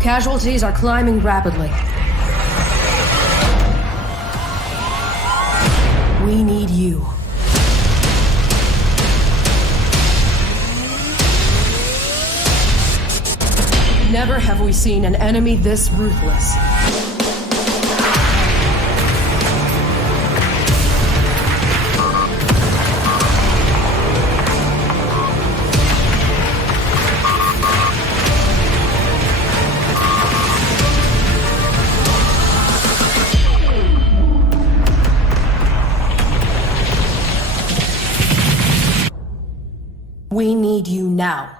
Casualties are climbing rapidly. We need you. Never have we seen an enemy this ruthless. We need you now.